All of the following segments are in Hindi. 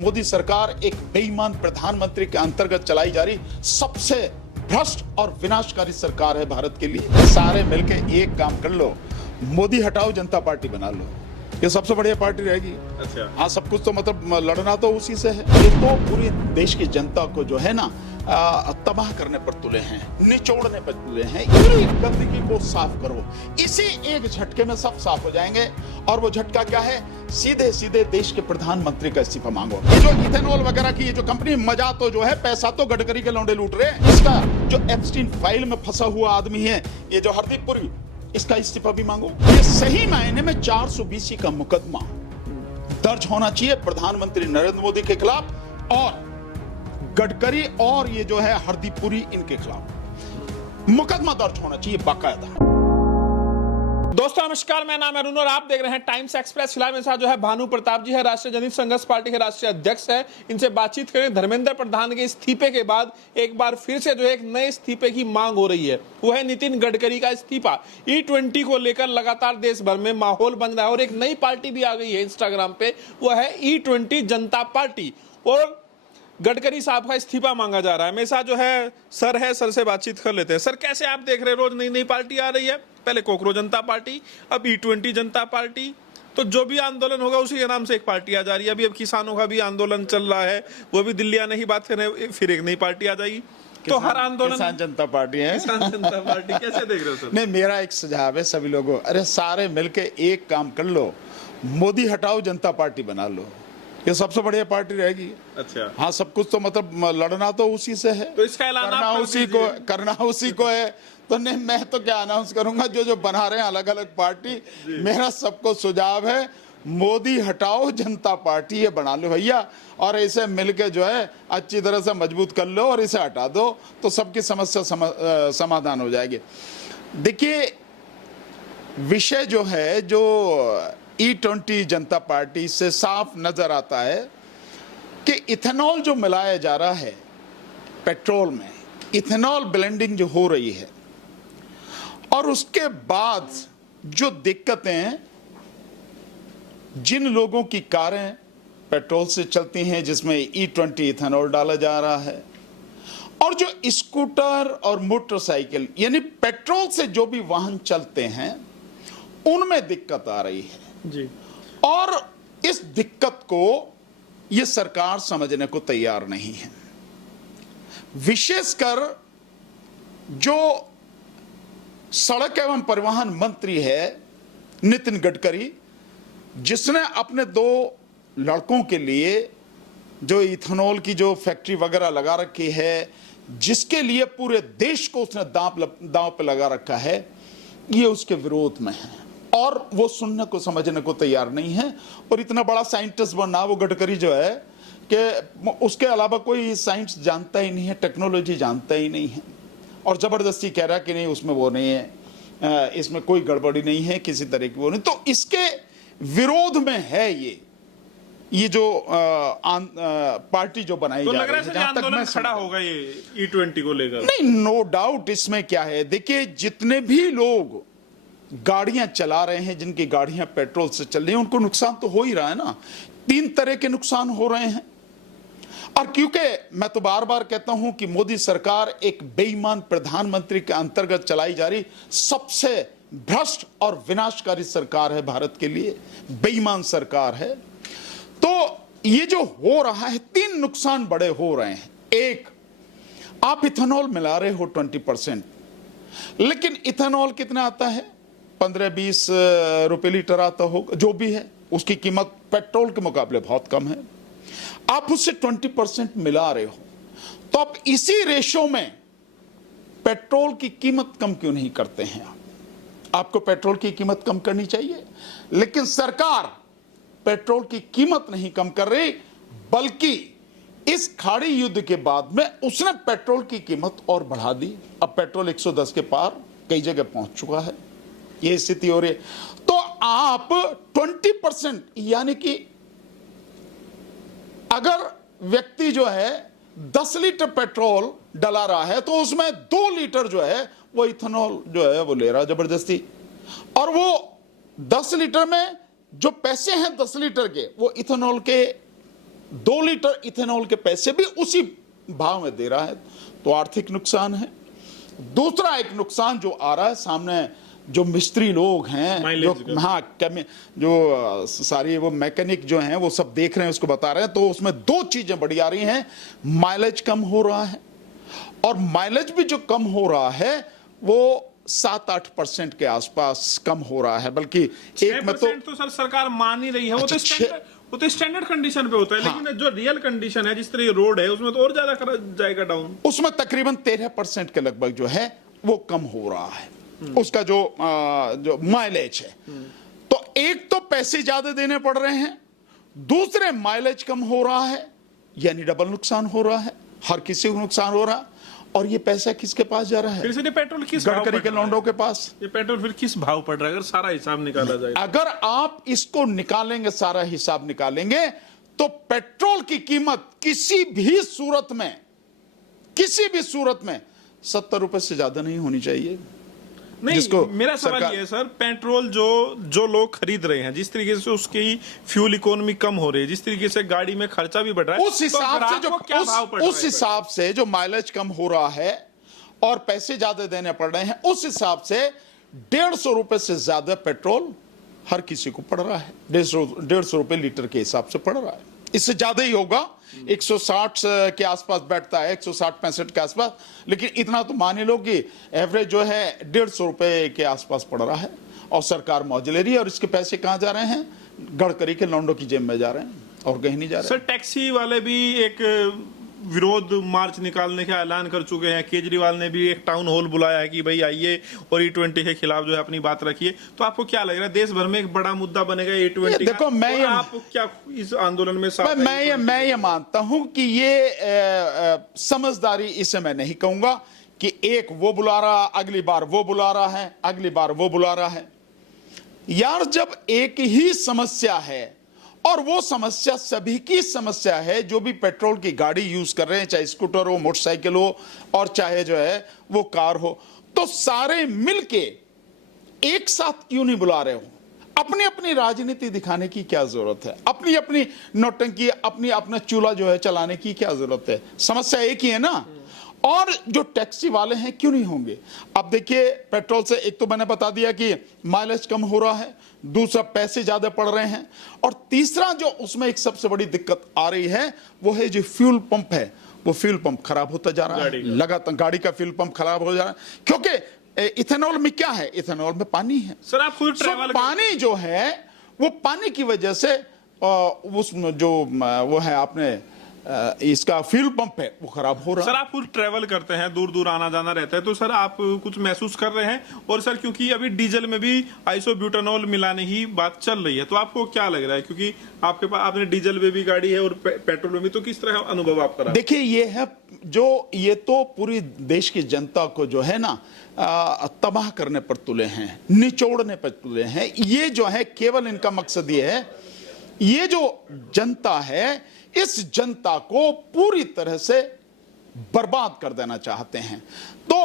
मोदी सरकार एक बेईमान प्रधानमंत्री के अंतर्गत चलाई जा रही सबसे भ्रष्ट और विनाशकारी सरकार है भारत के लिए। सारे मिलके एक काम कर लो, मोदी हटाओ, जनता पार्टी बना लो, ये सबसे बढ़िया पार्टी रहेगी। अच्छा, हाँ, सब कुछ तो मतलब लड़ना तो उसी से है। ये तो पूरी देश की जनता को जो है ना तबाह करने पर तुले हैं, निचोड़ने पर तुले हैं। पूरी गंदगी को साफ करो, इसी एक झटके में सब साफ हो जाएंगे। और वो झटका क्या है? सीधे सीधे देश के प्रधानमंत्री का इस्तीफा मांगो। ये जो इथेनॉल वगैरह की ये जो कंपनी, मजा तो जो है, पैसा तो गडकरी के लौंडे लूट रहे हैं। इसका जो एप्स्टीन फाइल में फंसा हुआ आदमी है, ये जो हरदीप पुरी, इसका इस्तीफा भी मांगो। ये सही मायने में 420 का मुकदमा दर्ज होना चाहिए प्रधानमंत्री नरेंद्र मोदी के खिलाफ और गडकरी और ये जो है हरदीप पुरी, इनके खिलाफ मुकदमा दर्ज होना चाहिए बाकायदा। दोस्तों नमस्कार, मैं नाम है अरुण और आप देख रहे हैं टाइम्स एक्सप्रेस। फिलहाल मेरे साथ जो है भानु प्रताप जी है, राष्ट्रीय जनहित संघर्ष पार्टी के राष्ट्रीय अध्यक्ष है। इनसे बातचीत करें। धर्मेंद्र प्रधान के इस्तीफे के बाद एक बार फिर से जो है एक नए इस्तीफे की मांग हो रही है, वो है नितिन गडकरी का इस्तीफा। E20 को लेकर लगातार देश भर में माहौल बन रहा है और एक नई पार्टी भी आ गई है इंस्टाग्राम पे, वो है E20 जनता पार्टी। और गडकरी साहब का इस्तीफा मांगा जा रहा है। मेरे साथ जो है सर से बातचीत कर लेते हैं। सर, कैसे आप देख रहे हैं, रोज नई नई पार्टी आ रही है, पहले कोकरो जनता पार्टी, अब E20 जनता पार्टी, तो जो भी आंदोलन होगा उसी के नाम से एक पार्टी आ जा रही है। अभी अब किसानों का भी आंदोलन चल रहा है, वो भी दिल्ली आने की बात करें, फिर एक नई पार्टी आ जाएगी। तो हर आंदोलन किसान जनता पार्टी है। किसान जनता पार्टी कैसे देख रहे हो सर? नहीं, मेरा एक सुझाव है सभी लोगों, अरे सारे मिलके एक काम कर लो, मोदी हटाओ, जनता पार्टी बना लो, ये सबसे बढ़िया पार्टी रहेगी। अच्छा, हाँ, सब कुछ तो मतलब लड़ना तो उसी से है, तो इसका ऐलान करना उसी को है। तो नहीं, मैं तो क्या अनाउंस करूंगा, जो बना रहे हैं अलग अलग पार्टी, मेरा सबको सुझाव है, मोदी हटाओ, जनता पार्टी ये बना लो भैया, और इसे मिलके जो है अच्छी तरह से मजबूत कर लो और इसे हटा दो, तो सबकी समस्या समाधान हो जाएगी। देखिए, विषय जो है, जो E20 जनता पार्टी से साफ नजर आता है कि इथेनॉल जो मिलाया जा रहा है पेट्रोल में, इथेनॉल ब्लेंडिंग जो हो रही है, और उसके बाद जो दिक्कतें, जिन लोगों की कारें पेट्रोल से चलती हैं जिसमें E20 इथेनॉल डाला जा रहा है, और जो स्कूटर और मोटरसाइकिल यानी पेट्रोल से जो भी वाहन चलते हैं, उनमें दिक्कत आ रही है जी। और इस दिक्कत को ये सरकार समझने को तैयार नहीं है। विशेषकर जो सड़क एवं परिवहन मंत्री है नितिन गडकरी, जिसने अपने 2 लड़कों के लिए जो इथेनॉल की जो फैक्ट्री वगैरह लगा रखी है, जिसके लिए पूरे देश को उसने दांव पे लगा रखा है, ये उसके विरोध में है और वो सुनने को समझने को तैयार नहीं है। और इतना बड़ा साइंटिस्ट बनना वो गडकरी जो है कि उसके अलावा कोई साइंस जानता ही नहीं है, टेक्नोलॉजी जानता ही नहीं है, और जबरदस्ती कह रहा है कि नहीं उसमें वो नहीं है, इसमें कोई गड़बड़ी नहीं है, किसी तरह की वो नहीं। तो इसके विरोध में है ये जो पार्टी जो बनाई तो जा लग रही है, जहां तक मैं खड़ा होगा ये E20 को लेकर। नहीं, नो डाउट। इसमें क्या है, देखिए, जितने भी लोग गाड़ियां चला रहे हैं, जिनकी गाड़ियां पेट्रोल से चल रही हैं, उनको नुकसान तो हो ही रहा है ना। 3 तरह के नुकसान हो रहे हैं। और क्योंकि मैं तो बार बार कहता हूं कि मोदी सरकार एक बेईमान प्रधानमंत्री के अंतर्गत चलाई जा रही सबसे भ्रष्ट और विनाशकारी सरकार है भारत के लिए, बेईमान सरकार है। तो ये जो हो रहा है, 3 नुकसान बड़े हो रहे हैं। एक, आप इथेनॉल मिला रहे हो 20%, लेकिन इथेनॉल कितना आता है? 15-20 रुपए लीटर आता होगा, जो भी है, उसकी कीमत पेट्रोल के मुकाबले बहुत कम है। आप उससे 20% मिला रहे हो, तो आप इसी रेशो में पेट्रोल की कीमत कम क्यों नहीं करते हैं? आपको पेट्रोल की कीमत कम करनी चाहिए, लेकिन सरकार पेट्रोल की कीमत नहीं कम कर रही, बल्कि इस खाड़ी युद्ध के बाद में उसने पेट्रोल की कीमत और बढ़ा दी। अब पेट्रोल 110 के पार कई जगह पहुंच चुका है, ये स्थिति हो रही है। तो आप 20%, यानी कि अगर व्यक्ति जो है 10 लीटर पेट्रोल डला रहा है, तो उसमें 2 लीटर जो है वो इथेनॉल जो है वो ले रहा है जबरदस्ती, और वो 10 लीटर में जो पैसे हैं 10 लीटर के, वो इथेनॉल के 2 लीटर इथेनॉल के पैसे भी उसी भाव में दे रहा है, तो आर्थिक नुकसान है। दूसरा एक नुकसान जो आ रहा है सामने, जो मिस्त्री लोग हैं, जो जो सारी वो मैकेनिक जो हैं वो सब देख रहे हैं, उसको बता रहे हैं, तो उसमें 2 चीजें बड़ी आ रही हैं। माइलेज कम हो रहा है, और माइलेज भी जो कम हो रहा है वो 7-8% के आसपास कम हो रहा है, बल्कि एक में तो सर सरकार मान ही रही है। वो तो स्टैंडर्ड कंडीशन पे होता है, हाँ। लेकिन जो रियल कंडीशन है, जिस तरह ये रोड है, उसमें तो और ज्यादा जाएगा डाउन। उसमें तकरीबन 13% के लगभग जो है वो कम हो रहा है उसका जो माइलेज है। तो एक तो पैसे ज्यादा देने पड़ रहे हैं, दूसरे माइलेज कम हो रहा है, यानी डबल नुकसान हो रहा है, हर किसी को नुकसान हो रहा है। और ये पैसा किसके पास जा रहा है? फिर से ये पेट्रोल किस भाव गडकरी पड़ के रहा है? लौंडों के पास। ये पेट्रोल फिर किस भाव पड़ रहा है, अगर सारा हिसाब निकाला जाए? अगर आप इसको निकालेंगे, सारा हिसाब निकालेंगे, तो पेट्रोल की कीमत किसी भी सूरत में 70 रुपए से ज्यादा नहीं होनी चाहिए। नहीं, मेरा सवाल ये है सर, पेट्रोल जो लोग खरीद रहे हैं, जिस तरीके से उसकी फ्यूल इकोनॉमी कम हो रही है, जिस तरीके से गाड़ी में खर्चा भी बढ़ रहा है, उस हिसाब से उस हिसाब से जो माइलेज कम हो रहा है और पैसे ज्यादा देने पड़ रहे हैं, उस हिसाब से 150 रुपए से ज्यादा पेट्रोल हर किसी को पड़ रहा है। 150 रुपए लीटर के हिसाब से पड़ रहा है। इससे ज्यादा ही होगा, 160 के आसपास बैठता है, 160-65 के आसपास, लेकिन इतना तो मान ही लो कि एवरेज जो है 150 रुपए के आसपास पड़ रहा है, और सरकार मौज ले रही है। और इसके पैसे कहां जा रहे हैं? गडकरी के लौंडों की जेब में जा रहे हैं, और कहीं नहीं जा रहे। सर टैक्सी वाले भी एक विरोध मार्च निकालने का ऐलान कर चुके हैं। केजरीवाल ने भी एक टाउन हॉल बुलाया है कि भाई आइए और E20 के खिलाफ जो है अपनी बात रखिए। तो आपको क्या लग रहा है, देश भर में एक बड़ा मुद्दा बनेगा E20 का? देखो, आप क्या इस आंदोलन में साथ मैं ये मानता हूं कि ये समझदारी, इसे मैं नहीं कहूंगा कि एक वो बुला रहा, अगली बार वो बुला रहा है, अगली बार वो बुला रहा है। यार, जब एक ही समस्या है और वो समस्या सभी की समस्या है, जो भी पेट्रोल की गाड़ी यूज कर रहे हैं, चाहे स्कूटर हो, मोटरसाइकिल हो, और चाहे जो है वो कार हो, तो सारे मिलके एक साथ क्यों नहीं बुला रहे हो? अपनी अपनी राजनीति दिखाने की क्या जरूरत है? अपनी अपनी नौटंकी, अपना चूल्हा जो है चलाने की क्या जरूरत है? समस्या एक ही है ना। और जो टैक्सी वाले हैं क्यों नहीं होंगे? अब देखिए, पेट्रोल से एक तो मैंने बता दिया कि माइलेज कम हो रहा है, दूसरा पैसे ज्यादा पड़ रहे हैं, और तीसरा जो उसमें एक सबसे बड़ी दिक्कत आ रही है वो है जो फ्यूल पंप है, वो फ्यूल पंप खराब होता जा रहा है लगातार। गाड़ी का फ्यूल पंप खराब हो जा रहा है, क्योंकि इथेनॉल में क्या है? इथेनॉल में पानी है। सर आप खुद ट्रैवल पानी जो है वो पानी की वजह से उसमें जो वो है आपने इसका फ्यूल पंप है वो खराब हो रहा है। सर आप खुद ट्रैवल करते हैं, दूर दूर आना जाना रहता है, तो सर आप कुछ महसूस कर रहे हैं? और सर क्योंकि अभी डीजल में भी आइसोब्यूटानॉल मिलाने ही बात चल रही है, तो आपको क्या लग रहा है? क्योंकि आपके पास आपने डीजल में भी गाड़ी है और पेट्रोल में भी, तो किस तरह अनुभव आपका रहा? देखिए, ये है जो ये तो पूरी देश की जनता को जो है ना तबाह करने पर तुले हैं, निचोड़ने पर तुले हैं। ये जो है केवल इनका मकसद ये है, ये जो जनता है, इस जनता को पूरी तरह से बर्बाद कर देना चाहते हैं। तो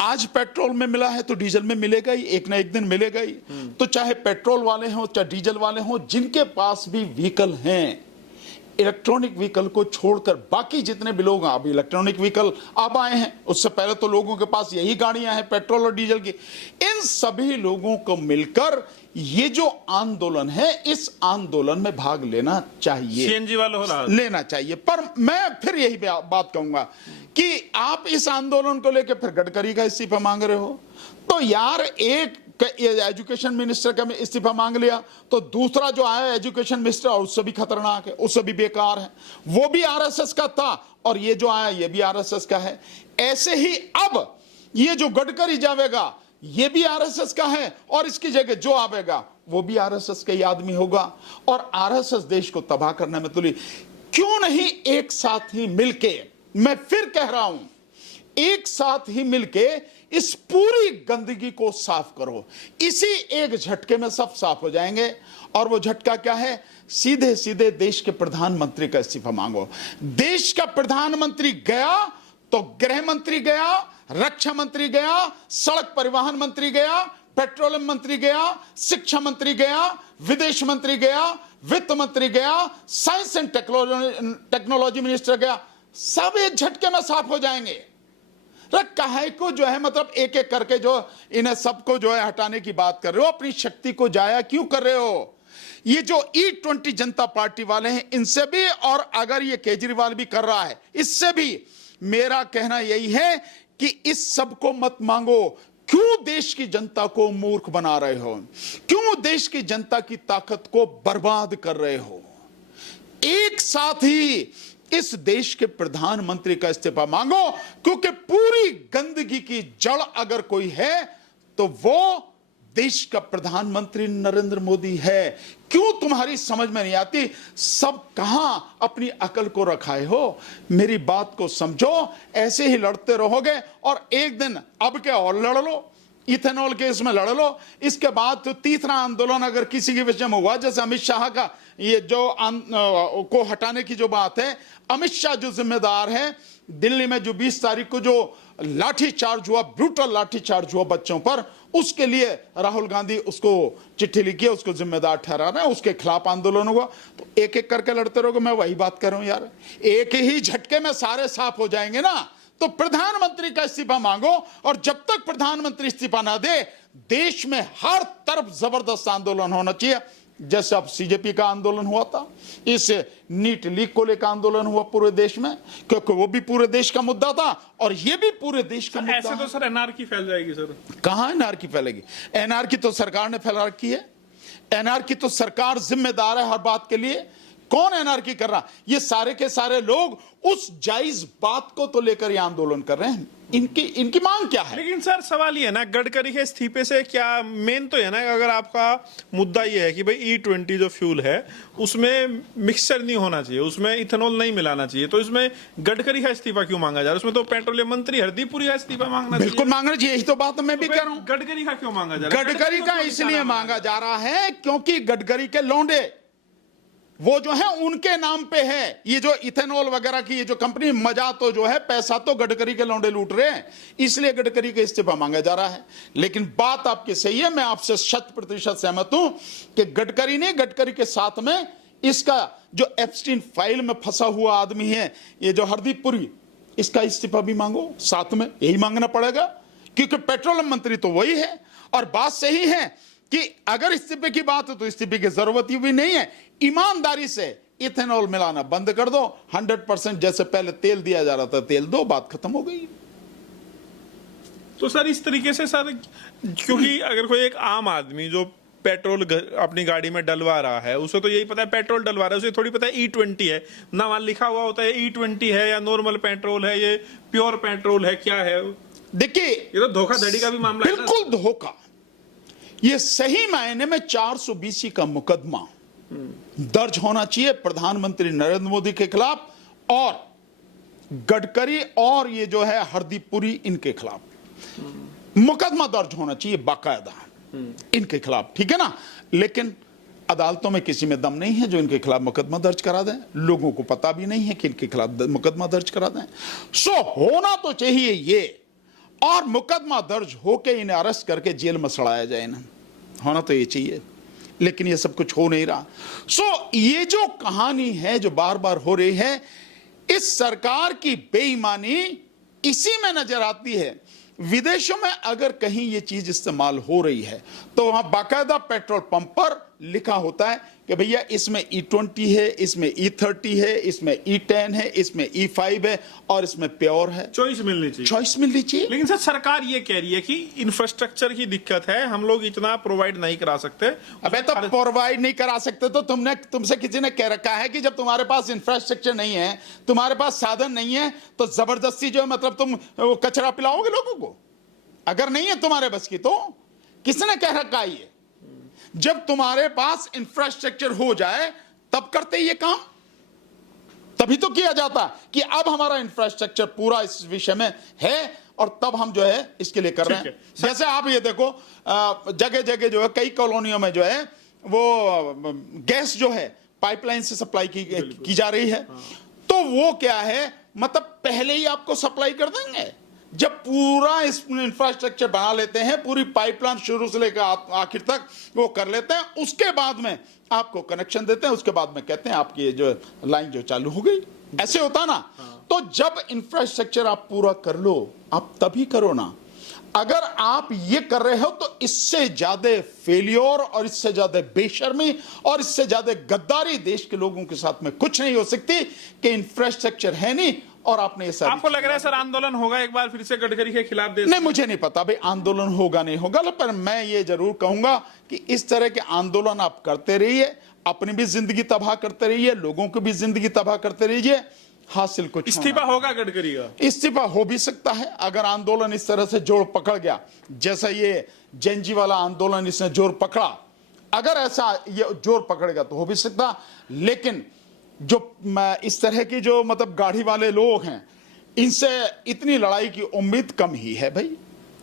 आज पेट्रोल में मिला है तो डीजल में मिलेगा ही, एक ना एक दिन मिलेगा ही। तो चाहे पेट्रोल वाले हों चाहे डीजल वाले हों, जिनके पास भी व्हीकल हैं, इलेक्ट्रॉनिक व्हीकल को छोड़कर बाकी जितने भी लोग, अब इलेक्ट्रॉनिक व्हीकल अब आए हैं, उससे पहले तो लोगों के पास यही गाड़ियां हैं पेट्रोल और डीजल की। इन सभी लोगों को मिलकर ये जो आंदोलन है, इस आंदोलन में भाग लेना चाहिए, सीएनजी वाले हो रहा लेना चाहिए। पर मैं फिर यही बात कहूंगा कि आप इस आंदोलन को लेकर फिर गडकरी का इस्तीफा मांग रहे हो, तो यार एक एजुकेशन मिनिस्टर का इस्तीफा मांग लिया, तो दूसरा जो आया एजुकेशन मिनिस्टर, उससे भी खतरनाक है, उससे भी बेकार है, वो भी आरएसएस का था, और ये जो आया ये भी आरएसएस का है। ऐसे ही अब ये जो गडकरी जावेगा ये भी आरएसएस का है, और इसकी जगह जो आवेगा वो भी आरएसएस का ही आदमी होगा, और आरएसएस देश को तबाह करने में तुली। क्यों नहीं एक साथ ही मिलके, मैं फिर कह रहा हूं, एक साथ ही मिलके इस पूरी गंदगी को साफ करो। इसी एक झटके में सब साफ हो जाएंगे। और वो झटका क्या है? सीधे सीधे देश के प्रधानमंत्री का इस्तीफा मांगो। देश का प्रधानमंत्री गया तो गृह मंत्री गया, रक्षा मंत्री गया, सड़क परिवहन मंत्री गया, पेट्रोलियम मंत्री गया, शिक्षा मंत्री गया, विदेश मंत्री गया, वित्त मंत्री गया, साइंस एंड टेक्नोलॉजी मिनिस्टर गया, सब एक झटके में साफ हो जाएंगे। काहे को जो है मतलब एक एक करके जो इन्हें सबको जो है हटाने की बात कर रहे हो, अपनी शक्ति को जाया क्यों कर रहे हो? ये जो E20 जनता पार्टी वाले हैं इनसे भी, और अगर ये केजरीवाल भी कर रहा है इससे भी मेरा कहना यही है कि इस सब को मत मांगो। क्यों देश की जनता को मूर्ख बना रहे हो? क्यों देश की जनता की ताकत को बर्बाद कर रहे हो? एक साथ ही इस देश के प्रधानमंत्री का इस्तीफा मांगो, क्योंकि पूरी गंदगी की जड़ अगर कोई है तो वो देश का प्रधानमंत्री नरेंद्र मोदी है। क्यों तुम्हारी समझ में नहीं आती? सब कहां अपनी अकल को रखाए हो? मेरी बात को समझो। ऐसे ही लड़ते रहोगे और एक दिन अब क्या और लड़ लो, इथेनॉल केस में लड़ लो। इसके बाद तो तीसरा आंदोलन अगर किसी के विषय में हुआ, जैसे अमित शाह का ये जो को हटाने की जो बात है, अमित शाह जो जिम्मेदार है, दिल्ली में जो 20 तारीख को जो लाठीचार्ज हुआ, ब्रूटल लाठीचार्ज हुआ बच्चों पर, उसके लिए राहुल गांधी उसको चिट्ठी लिखी है, उसको जिम्मेदार ठहरा रहे हैं, उसके खिलाफ आंदोलन हुआ। तो एक एक करके लड़ते रहोगे। मैं वही बात कर रहा हूं यार, एक ही झटके में सारे साफ हो जाएंगे ना। तो प्रधानमंत्री का इस्तीफा मांगो, और जब तक प्रधानमंत्री इस्तीफा ना दे, देश में हर तरफ जबरदस्त आंदोलन होना चाहिए। जैसे अब सीजेपी का आंदोलन हुआ था, इस नीट लीक को लेकर आंदोलन हुआ पूरे देश में, क्योंकि वो भी पूरे देश का मुद्दा था और ये भी पूरे देश का मुद्दा। ऐसे तो सर एनआरकी फैल जाएगी सर। कहां एनआरकी फैलेगी? एनआरकी तो सरकार ने फैला रखी है। एनआरकी तो सरकार जिम्मेदार है हर बात के लिए। कौन एनआरकी कर रहा? ये सारे के सारे लोग उस जायज बात को तो लेकर ये आंदोलन कर रहे हैं। इनकी मांग क्या है? लेकिन सर सवाल ये है ना, गडकरी के इस्तीफे से क्या मेन तो है ना, अगर आपका मुद्दा ये है कि भाई E20 जो फ्यूल है उसमें मिक्सचर नहीं होना चाहिए, उसमें इथेनॉल नहीं मिलाना चाहिए, तो इसमें गडकरी का इस्तीफा क्यों मांगा जा रहा है? उसमें तो पेट्रोलियम मंत्री हरदीप पुरी का इस्तीफा मांगना चाहिए। बिल्कुल मांगना चाहिए, यही तो बात मैं भी कह रहा हूं। गडकरी का क्यों मांगा जा रहा है? गडकरी का इसलिए मांगा जा रहा है क्योंकि गडकरी के लौंडे वो जो है उनके नाम पे है ये जो इथेनॉल वगैरह की ये जो कंपनी, मजा तो जो है पैसा तो गडकरी के लौंडे लूट रहे हैं, इसलिए गडकरी का इस्तीफा मांगा जा रहा है। लेकिन बात आपकी सही है, मैं आपसे 100% सहमत हूं कि गडकरी ने, गडकरी के साथ में इसका जो एप्स्टीन फाइल में फंसा हुआ आदमी है ये जो हरदीप पुरी, इसका इस्तीफा भी मांगो, साथ में यही मांगना पड़ेगा, क्योंकि पेट्रोलियम मंत्री तो वही है। और बात सही है कि अगर इस्तीफे की बात है तो इस्तीफे की जरूरत भी नहीं है। ईमानदारी से इथेनॉल मिलाना बंद कर दो, 100% जैसे पहले तेल दिया जा रहा था तेल दो, बात खत्म हो गई। तो सर इस तरीके से सर, क्योंकि अगर कोई एक आम आदमी जो पेट्रोल अपनी गाड़ी में डलवा रहा है, उसे तो यही पता है पेट्रोल डलवा रहा है, उसे थोड़ी पता है E20 है ना, वहां लिखा हुआ होता है E20 है या नॉर्मल पेट्रोल है, ये प्योर पेट्रोल है, क्या है? देखिए ये तो धोखाधड़ी का भी मामला है। बिल्कुल धोखा। ये सही मायने में 420 का मुकदमा दर्ज होना चाहिए प्रधानमंत्री नरेंद्र मोदी के खिलाफ और गडकरी और ये जो है हरदीप पुरी, इनके खिलाफ मुकदमा दर्ज होना चाहिए बाकायदा इनके खिलाफ, ठीक है ना। लेकिन अदालतों में किसी में दम नहीं है जो इनके खिलाफ मुकदमा दर्ज करा दें, लोगों को पता भी नहीं है कि इनके खिलाफ मुकदमा दर्ज करा दें। सो होना तो चाहिए ये, और मुकदमा दर्ज होके इन्हें अरेस्ट करके जेल में सड़ाया जाए, इन्हें होना तो ये चाहिए, लेकिन ये सब कुछ हो नहीं रहा। सो ये जो कहानी है जो बार बार हो रही है, इस सरकार की बेईमानी इसी में नजर आती है। विदेशों में अगर कहीं ये चीज इस्तेमाल हो रही है तो वहां बाकायदा पेट्रोल पंप पर लिखा होता है कि भैया इसमें E20 है, इसमें E30 है, इसमें E10 है, इसमें E5 है और इसमें प्योर है। चॉइस मिलनी चाहिए, चॉइस मिलनी चाहिए। लेकिन सर सरकार ये कह रही है कि इंफ्रास्ट्रक्चर की दिक्कत है, हम लोग इतना प्रोवाइड नहीं करा सकते। अबे तो प्रोवाइड नहीं करा सकते तो तुमसे किसी ने कह रखा है कि जब तुम्हारे पास इंफ्रास्ट्रक्चर नहीं है, तुम्हारे पास साधन नहीं है, तो जबरदस्ती जो है मतलब तुम वो कचरा पिलाओगे लोगों को? अगर नहीं है तुम्हारे बस की तो किसने कह रखा है ये? जब तुम्हारे पास इंफ्रास्ट्रक्चर हो जाए तब करते ये काम, तभी तो किया जाता कि अब हमारा इंफ्रास्ट्रक्चर पूरा इस विषय में है और तब हम जो है इसके लिए कर रहे हैं। जैसे आप ये देखो जगह जगह जो है कई कॉलोनियों में जो है वो गैस जो है पाइपलाइन से सप्लाई की जा रही है। तो वो क्या है, मतलब पहले ही आपको सप्लाई कर देंगे, जब पूरा इस इंफ्रास्ट्रक्चर बना लेते हैं, पूरी पाइपलाइन शुरू से लेकर आखिर तक वो कर लेते हैं, उसके बाद में आपको कनेक्शन देते हैं, उसके बाद में कहते हैं आपकी ये जो लाइन जो चालू हो गई। ऐसे होता ना। तो जब इंफ्रास्ट्रक्चर आप पूरा कर लो, आप तभी करो ना। अगर आप ये कर रहे हो तो इससे ज्यादा फेलियर और इससे ज्यादा बेशर्मी और इससे ज्यादा गद्दारी देश के लोगों के साथ में कुछ नहीं हो सकती कि इंफ्रास्ट्रक्चर है नहीं और आपने ये सारी आपको लग रहा है सर आंदोलन होगा एक बार फिर से गडकरी के खिलाफ देश नहीं, मुझे नहीं पता भाई आंदोलन होगा नहीं होगा, पर मैं ये जरूर कहूंगा कि इस तरह के आंदोलन आप करते रहिए, अपनी भी जिंदगी तबाह करते रहिए, लोगों की भी जिंदगी तबाह करते रहिए, हासिल कुछ इस्तीफा होगा गडकरी का? इस्तीफा हो भी सकता है अगर आंदोलन इस तरह से जोर पकड़ गया, जैसा ये जेनजी वाला आंदोलन इसने जोर पकड़ा। अगर ऐसा ये जोर पकड़ेगा तो हो भी सकता, लेकिन जो इस तरह की जो मतलब गाड़ी वाले लोग हैं, इनसे इतनी लड़ाई की उम्मीद कम ही है भाई।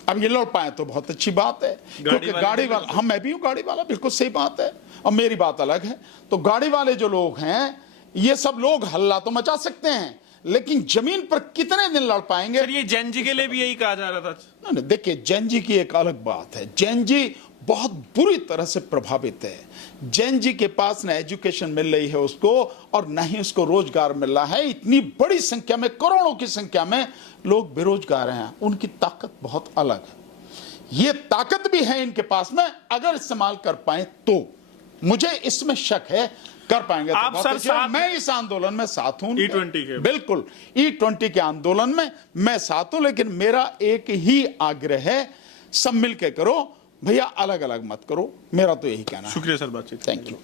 अब ये लड़ पाए तो बहुत अच्छी बात है, क्योंकि गाड़ी वाला, हम मैं भी हूं गाड़ी वाला, बिल्कुल सही बात है, और मेरी बात अलग है। तो गाड़ी वाले जो लोग हैं, ये सब लोग हल्ला तो मचा सकते हैं, लेकिन जमीन पर कितने दिन लड़ पाएंगे? सर ये जेनजी के लिए भी यही कहा जा रहा था। नहीं, देखिए जेनजी की एक अलग बात है। जेनजी बहुत बुरी तरह से प्रभावित है। जेनजी के पास ना एजुकेशन मिल रही है उसको, और ना ही उसको रोजगार मिल रहा है। इतनी बड़ी संख्या में, करोड़ों की संख्या में लोग बेरोजगार हैं। उनकी ताकत बहुत अलग है। ये ताकत भी है इनके पास में, अगर इस्तेमाल कर पाए तो। मुझे इसमें शक है कर पाएंगे तो आप बहुत सर अच्छा। मैं इस आंदोलन में साथ हूं, E20 के, बिल्कुल E20 के आंदोलन में मैं साथ हूं, लेकिन मेरा एक ही आग्रह है, सब मिलके करो भैया, अलग अलग मत करो। मेरा तो यही कहना है। शुक्रिया सर बातचीत। Thank you.